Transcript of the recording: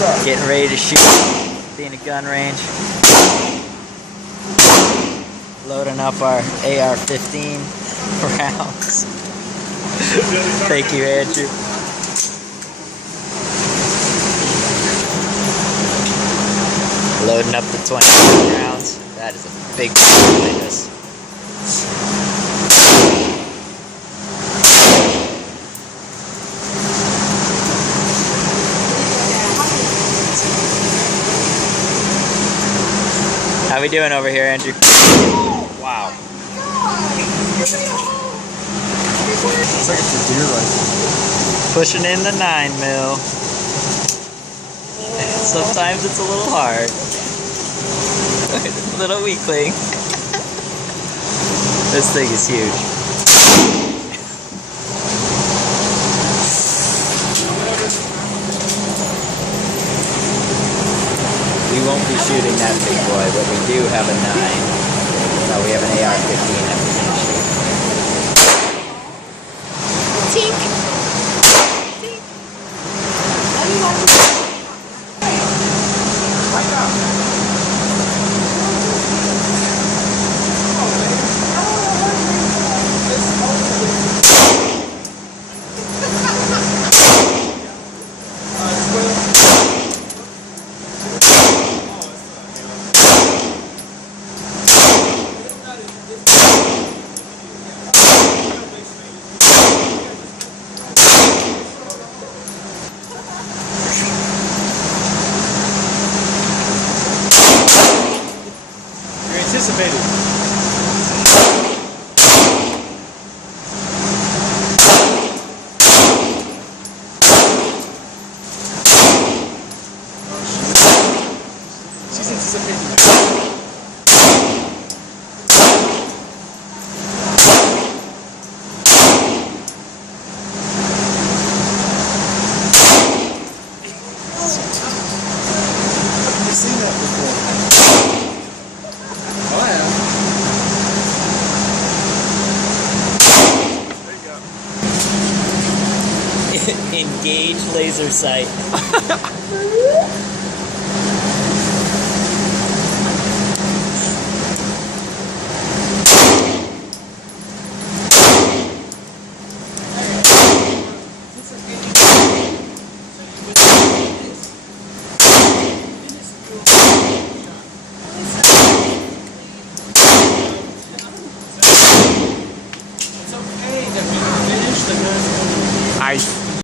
Getting ready to shoot. Being a gun range. Loading up our AR-15 rounds. Thank you, Andrew. Loading up the 20 rounds. That is a big thing behind us. How we doing over here, Andrew? Wow. It's like it's a deer rifle. Pushing in the 9mm. Sometimes it's a little hard. Little weakling. This thing is huge. We won't be shooting that big boy, but we do have a 9. No, we have an AR-15 that we can shoot. Tink. Anticipated. She's anticipating. I've never seen that before. Oh yeah. There you go. Engage laser sight.